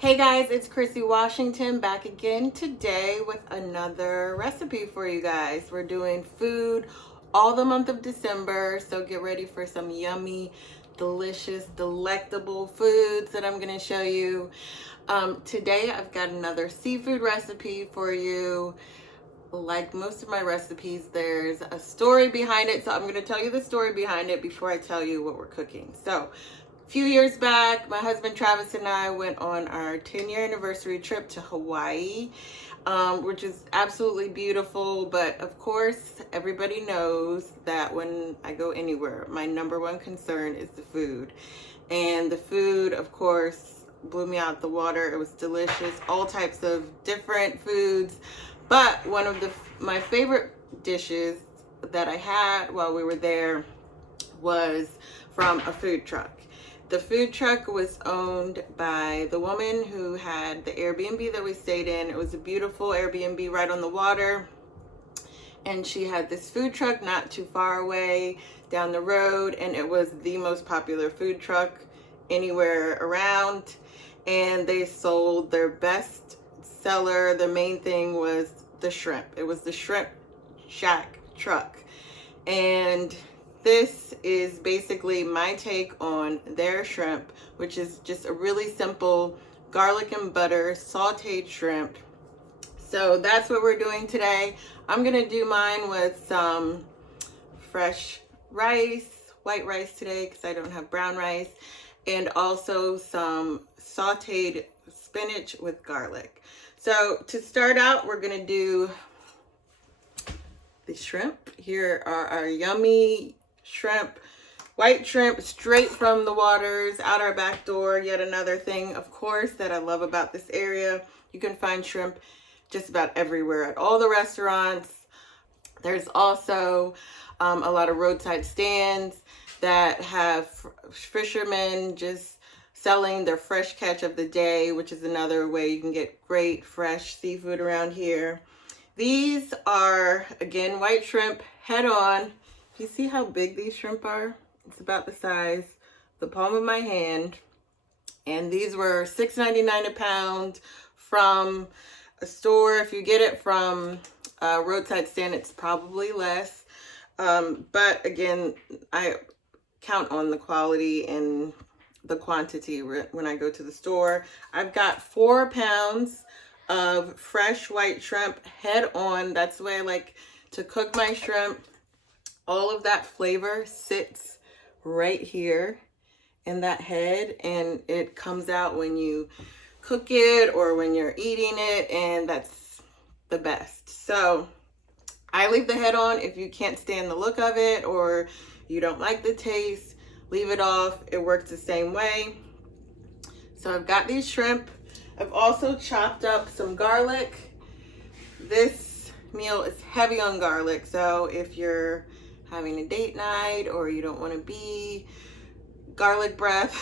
Hey guys, it's Chrissy Washington back again today with another recipe for you guys. We're doing food all the month of December, so get ready for some yummy, delicious, delectable foods that I'm going to show you. Today I've got another seafood recipe for you. Like most of my recipes, there's a story behind it, so I'm going to tell you the story behind it before I tell you what we're cooking. So a few years back, my husband Travis and I went on our 10-year anniversary trip to Hawaii, which is absolutely beautiful. But of course, everybody knows that when I go anywhere, my number one concern is the food. And the food, of course, blew me out the water. It was delicious, all types of different foods. But one of my favorite dishes that I had while we were there was from a food truck. The food truck was owned by the woman who had the Airbnb that we stayed in. It was a beautiful Airbnb right on the water. And she had this food truck not too far away down the road. And it was the most popular food truck anywhere around. And they sold their best seller. The main thing was the shrimp. It was the Shrimp Shack truck. And this is basically my take on their shrimp, which is just a really simple garlic and butter sauteed shrimp. So that's what we're doing today. I'm gonna do mine with some fresh rice, white rice today because I don't have brown rice, and also some sauteed spinach with garlic. So to start out, we're gonna do the shrimp. Here are our yummy shrimp, white shrimp, straight from the waters, out our back door. Yet another thing, of course, that I love about this area. You can find shrimp just about everywhere at all the restaurants. There's also a lot of roadside stands that have fishermen just selling their fresh catch of the day, which is another way you can get great fresh seafood around here. These are, again, white shrimp, head on. You see how big these shrimp are? It's about the size, the palm of my hand. And these were $6.99 a pound from a store. If you get it from a roadside stand, it's probably less. But again, I count on the quality and the quantity when I go to the store. I've got 4 pounds of fresh white shrimp, head on. That's the way I like to cook my shrimp. All of that flavor sits right here in that head, and it comes out when you cook it or when you're eating it, and that's the best. So I leave the head on. If you can't stand the look of it or you don't like the taste, leave it off. It works the same way. So I've got these shrimp. I've also chopped up some garlic. This meal is heavy on garlic, so if you're having a date night or you don't want to be garlic breath,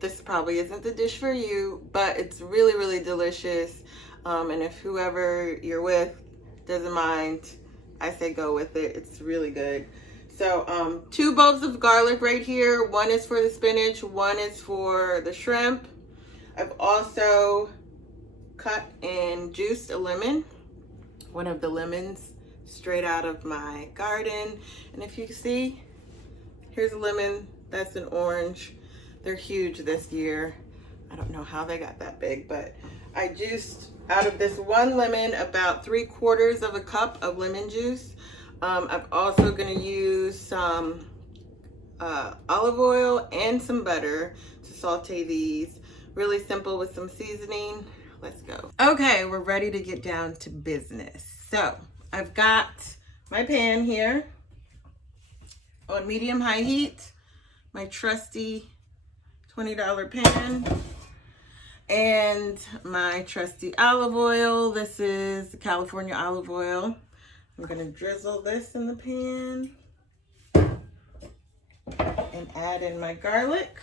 this probably isn't the dish for you, but it's really, really delicious. And if whoever you're with doesn't mind, I say go with it. It's really good. So 2 bulbs of garlic right here. One is for the spinach, one is for the shrimp. I've also cut and juiced a lemon, one of the lemons straight out of my garden. And if you see, here's a lemon, that's an orange. They're huge this year. I don't know how they got that big, but I juiced out of this one lemon about 3/4 of a cup of lemon juice. I'm also gonna use some olive oil and some butter to saute these. Really simple with some seasoning. Let's go. Okay, we're ready to get down to business. So I've got my pan here on medium-high heat, my trusty $20 pan, and my trusty olive oil. This is California olive oil. I'm gonna drizzle this in the pan and add in my garlic.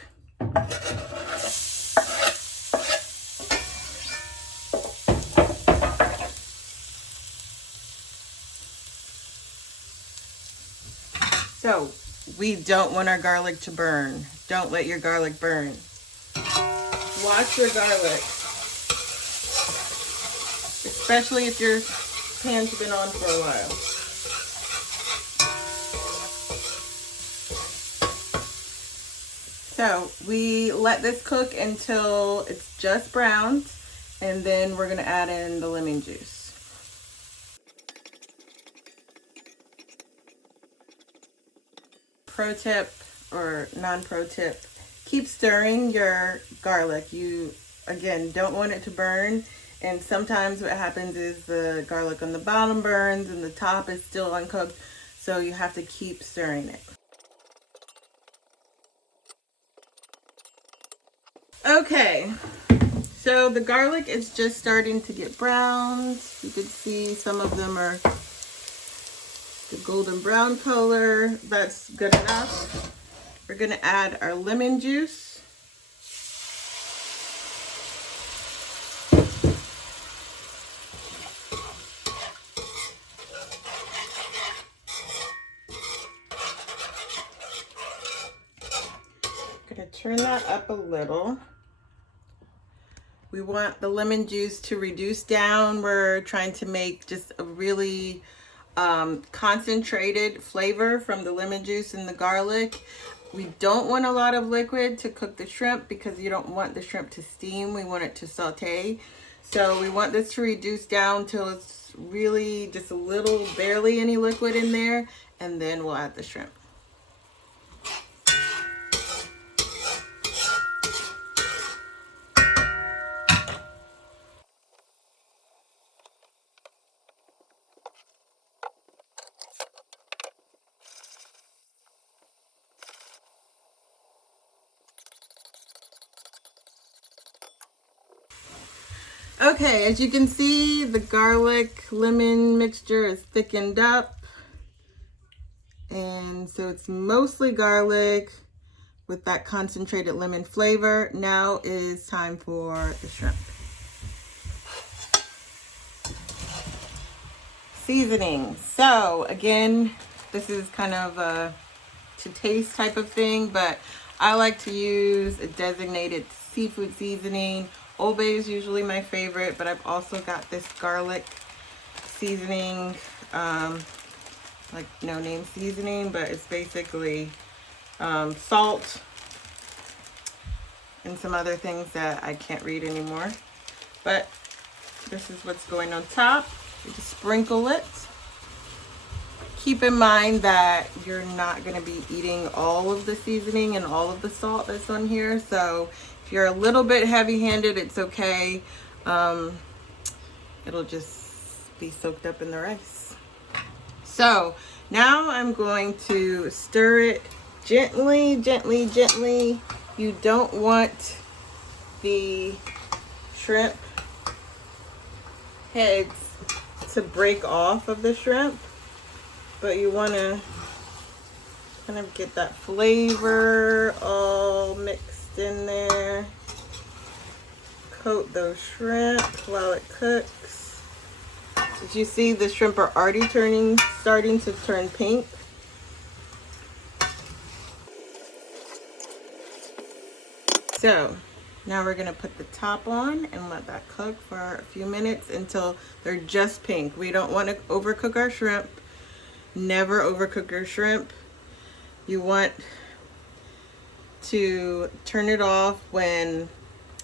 So we don't want our garlic to burn. Don't let your garlic burn. Watch your garlic, especially if your pan's been on for a while. So we let this cook until it's just browned, and then we're gonna add in the lemon juice. Pro tip or non-pro tip, keep stirring your garlic. You, again, don't want it to burn, and sometimes what happens is the garlic on the bottom burns and the top is still uncooked, so you have to keep stirring it. Okay, so the garlic is just starting to get browned. You can see some of them are the golden brown color. That's good enough. We're gonna add our lemon juice. Gonna turn that up a little. We want the lemon juice to reduce down. We're trying to make just a really concentrated flavor from the lemon juice and the garlic. We don't want a lot of liquid to cook the shrimp because you don't want the shrimp to steam. We want it to saute. So we want this to reduce down till it's really just a little, barely any liquid in there, and then we'll add the shrimp. Okay, as you can see, the garlic lemon mixture is thickened up. And so it's mostly garlic with that concentrated lemon flavor. Now is time for the shrimp. Seasoning. So again, this is kind of a to taste type of thing, but I like to use a designated seafood seasoning. Old Bay is usually my favorite, but I've also got this garlic seasoning, like no name seasoning, but it's basically salt and some other things that I can't read anymore. But this is what's going on top. You just sprinkle it. Keep in mind that you're not going to be eating all of the seasoning and all of the salt that's on here. So if you're a little bit heavy-handed, it's okay. It'll just be soaked up in the rice. So now I'm going to stir it gently, gently, gently. You don't want the shrimp heads to break off of the shrimp, but you want to kind of get that flavor all mixed in there. Coat those shrimp while it cooks. As you see, the shrimp are already starting to turn pink. So now we're gonna put the top on and let that cook for a few minutes until they're just pink. We don't want to overcook our shrimp. Never overcook your shrimp. You want to turn it off when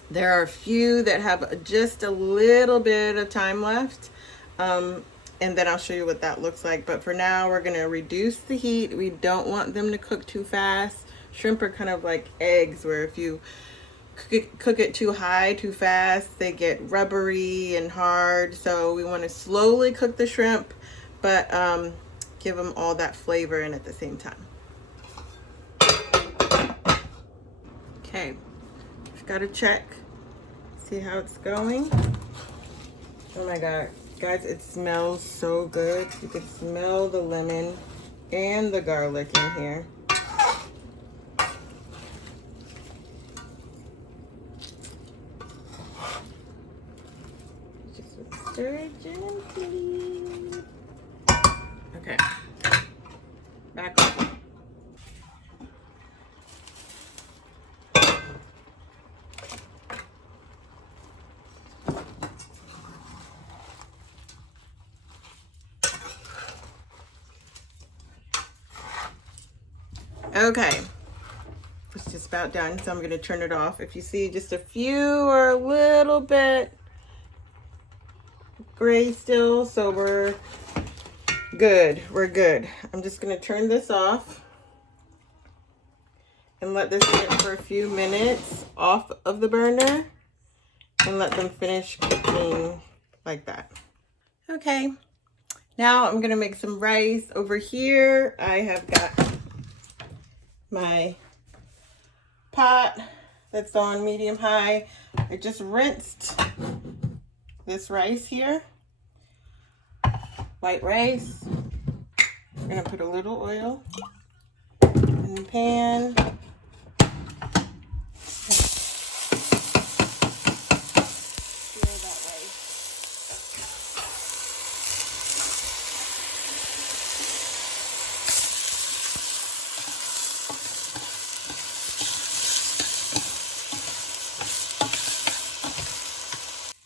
there are a few that have just a little bit of time left. And then I'll show you what that looks like. But for now, we're gonna reduce the heat. We don't want them to cook too fast. Shrimp are kind of like eggs, where if you cook it too high, too fast, they get rubbery and hard. So we want to slowly cook the shrimp, but give them all that flavor in at the same time. Okay, just gotta check, see how it's going. Oh my God, guys, it smells so good. You can smell the lemon and the garlic in here. Just stir it gently. Okay, back up. Okay, it's just about done, so I'm gonna turn it off. If you see just a few or a little bit gray still, so we're good. I'm just gonna turn this off and let this sit for a few minutes off of the burner and let them finish cooking like that. Okay, now I'm gonna make some rice. Over here I have got my pot that's on medium high. I just rinsed this rice here, white rice. I'm gonna put a little oil in the pan.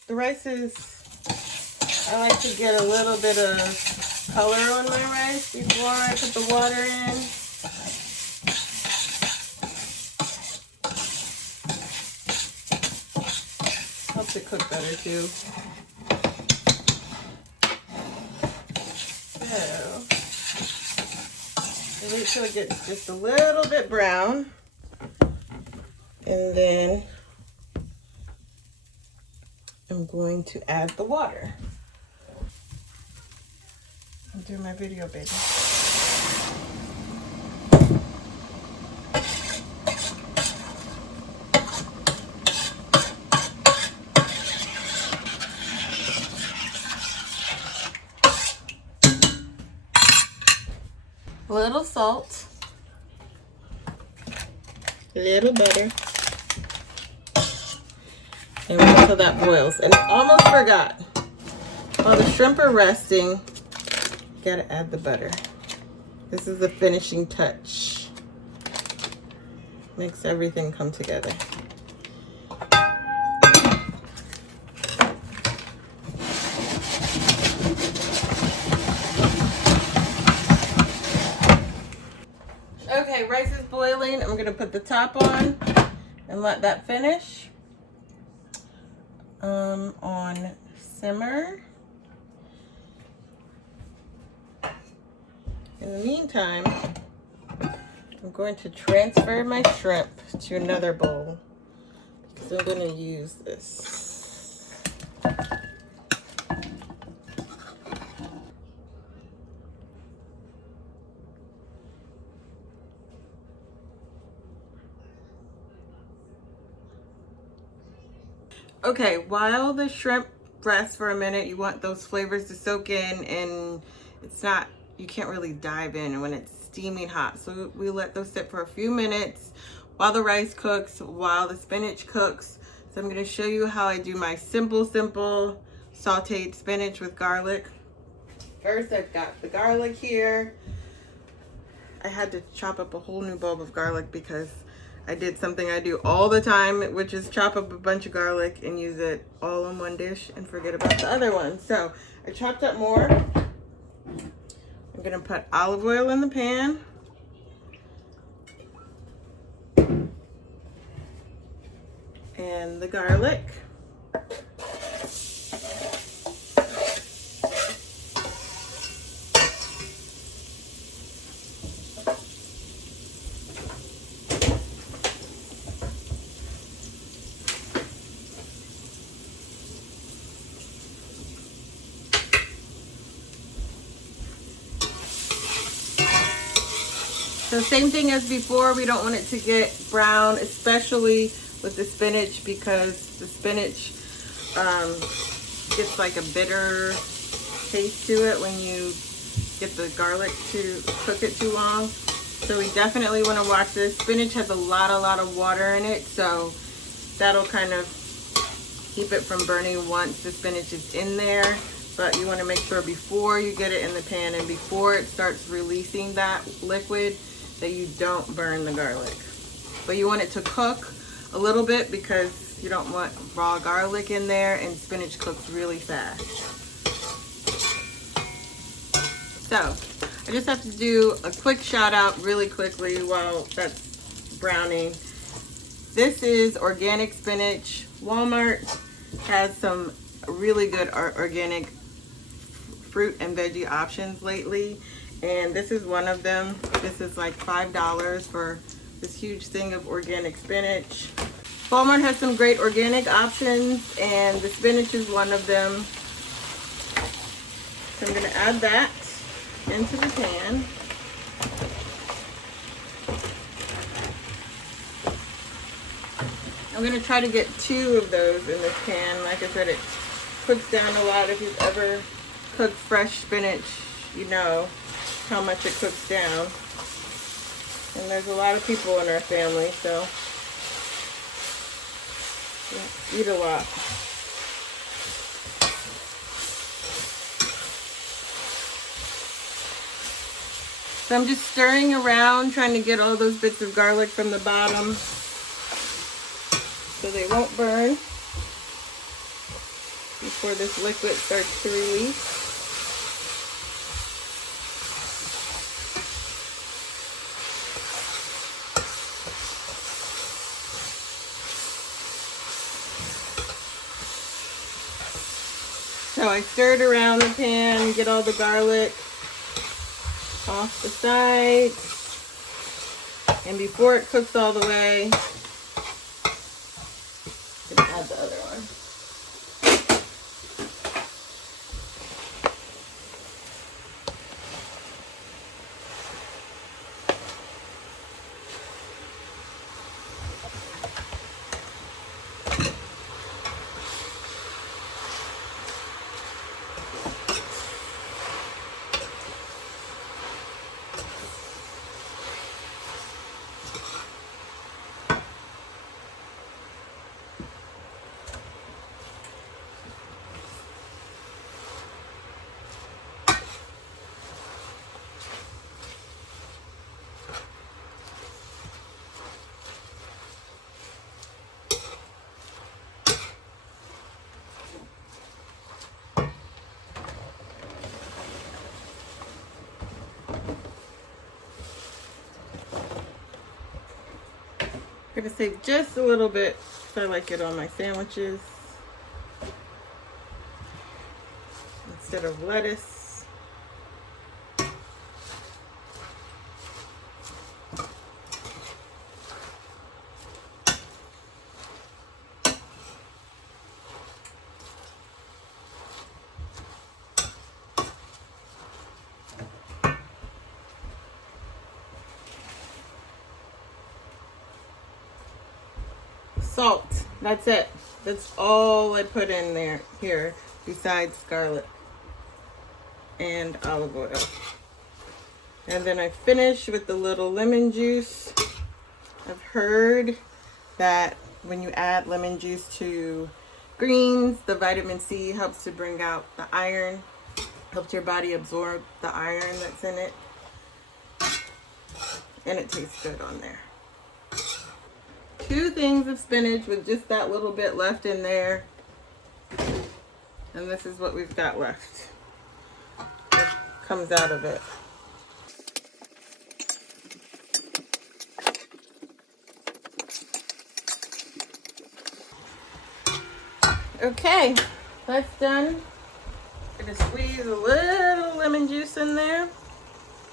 The rice is, I like to get a little bit of color on my rice before I put the water in. Helps it cook better too. So, wait till it gets just a little bit brown. And then I'm going to add the water. I'm doing my video, baby. A little salt, a little butter, and wait until that boils. And I almost forgot, while the shrimp are resting, you gotta add the butter. This is the finishing touch. Makes everything come together. Okay, rice is boiling. I'm gonna put the top on and let that finish. On simmer. In the meantime, I'm going to transfer my shrimp to another bowl because I'm going to use this. Okay, while the shrimp rests for a minute, you want those flavors to soak in, and it's not, you can't really dive in when it's steaming hot. So we let those sit for a few minutes while the rice cooks, while the spinach cooks. So I'm gonna show you how I do my simple sauteed spinach with garlic. First, I've got the garlic here. I had to chop up a whole new bulb of garlic because I did something I do all the time, which is chop up a bunch of garlic and use it all in one dish and forget about the other one. So I chopped up more. I'm gonna put olive oil in the pan. And the garlic. So same thing as before, we don't want it to get brown, especially with the spinach, because the spinach gets like a bitter taste to it when you get the garlic to cook it too long. So we definitely want to watch this. Spinach has a lot of water in it, so that'll kind of keep it from burning once the spinach is in there. But you want to make sure before you get it in the pan and before it starts releasing that liquid that you don't burn the garlic. But you want it to cook a little bit because you don't want raw garlic in there, and spinach cooks really fast. So I just have to do a quick shout out really quickly while that's browning. This is organic spinach. Walmart has some really good organic fruit and veggie options lately, and this is one of them. This is like $5 for this huge thing of organic spinach. Walmart has some great organic options, and the spinach is one of them. So I'm going to add that into the pan. I'm going to try to get 2 of those in this pan. Like I said, it cooks down a lot. If you've ever cooked fresh spinach, you know how much it cooks down. And there's a lot of people in our family, so yeah, eat a lot. So I'm just stirring around, trying to get all those bits of garlic from the bottom so they won't burn before this liquid starts to release. So I stirred around the pan, get all the garlic off the sides, and before it cooks all the way, I'm gonna add the other one. I'm gonna save just a little bit because I like it on my sandwiches instead of lettuce. Salt. That's it. That's all I put in there here, besides garlic and olive oil. And then I finish with the little lemon juice. I've heard that when you add lemon juice to greens, the vitamin C helps to bring out the iron, helps your body absorb the iron that's in it, and it tastes good on there. 2 things of spinach with just that little bit left in there, and this is what we've got left. It comes out of it. Okay, that's done. I'm gonna squeeze a little lemon juice in there,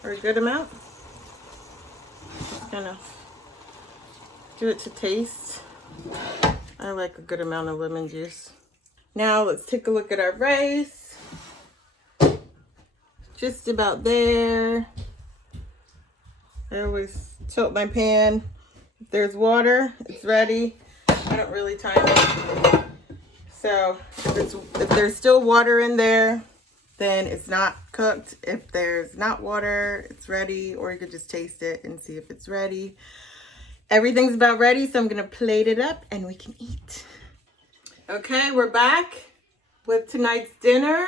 or a good amount. Just gonna do it to taste. I like a good amount of lemon juice. Now let's take a look at our rice. Just about there. I always tilt my pan. If there's water, it's ready. I don't really time it. So if there's still water in there, then it's not cooked. If there's not water, it's ready, or you could just taste it and see if it's ready. Everything's about ready, so I'm gonna plate it up and we can eat. Okay, we're back with tonight's dinner.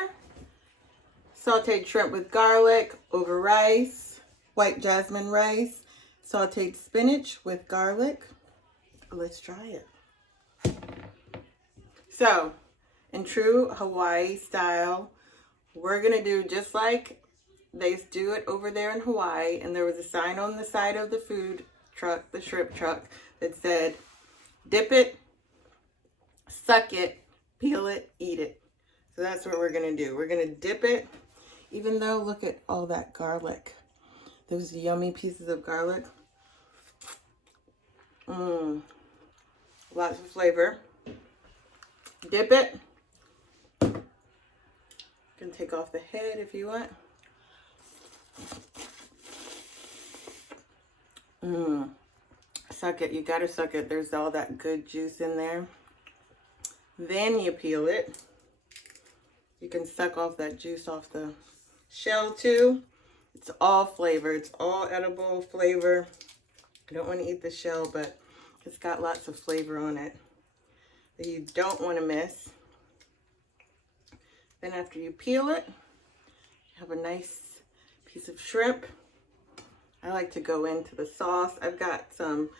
Sauteed shrimp with garlic over rice, white jasmine rice, sauteed spinach with garlic. Let's try it. So, in true Hawaii style, we're gonna do just like they do it over there in Hawaii, and there was a sign on the side of the food truck, the shrimp truck, that said, dip it, suck it, peel it, eat it. So that's what we're gonna do. We're gonna dip it, even though, look at all that garlic. Those yummy pieces of garlic. Lots of flavor. Dip it. You can take off the head if you want. Suck it. You gotta suck it. There's all that good juice in there. Then you peel it. You can suck off that juice off the shell too. It's all flavor. It's all edible flavor. I don't want to eat the shell, but it's got lots of flavor on it that you don't want to miss. Then after you peel it, you have a nice piece of shrimp. I like to go into the sauce. I've got some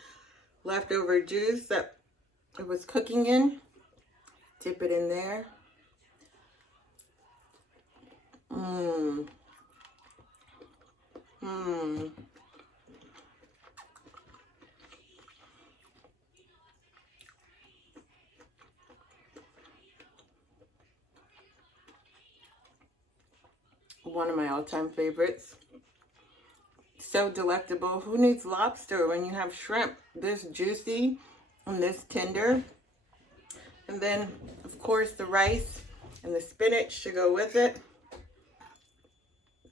leftover juice that it was cooking in. Dip it in there. One of my all-time favorites. So delectable. Who needs lobster when you have shrimp this juicy and this tender? And then, of course, the rice and the spinach to go with it. You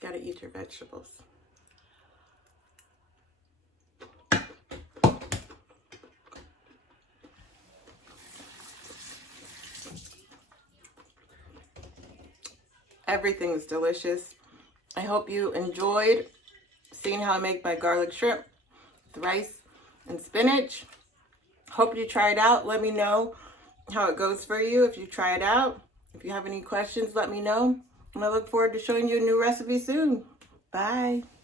gotta eat your vegetables. Everything is delicious. I hope you enjoyed seeing how I make my garlic shrimp with rice and spinach. Hope you try it out. Let me know how it goes for you if you try it out. If you have any questions, let me know. And I look forward to showing you a new recipe soon. Bye.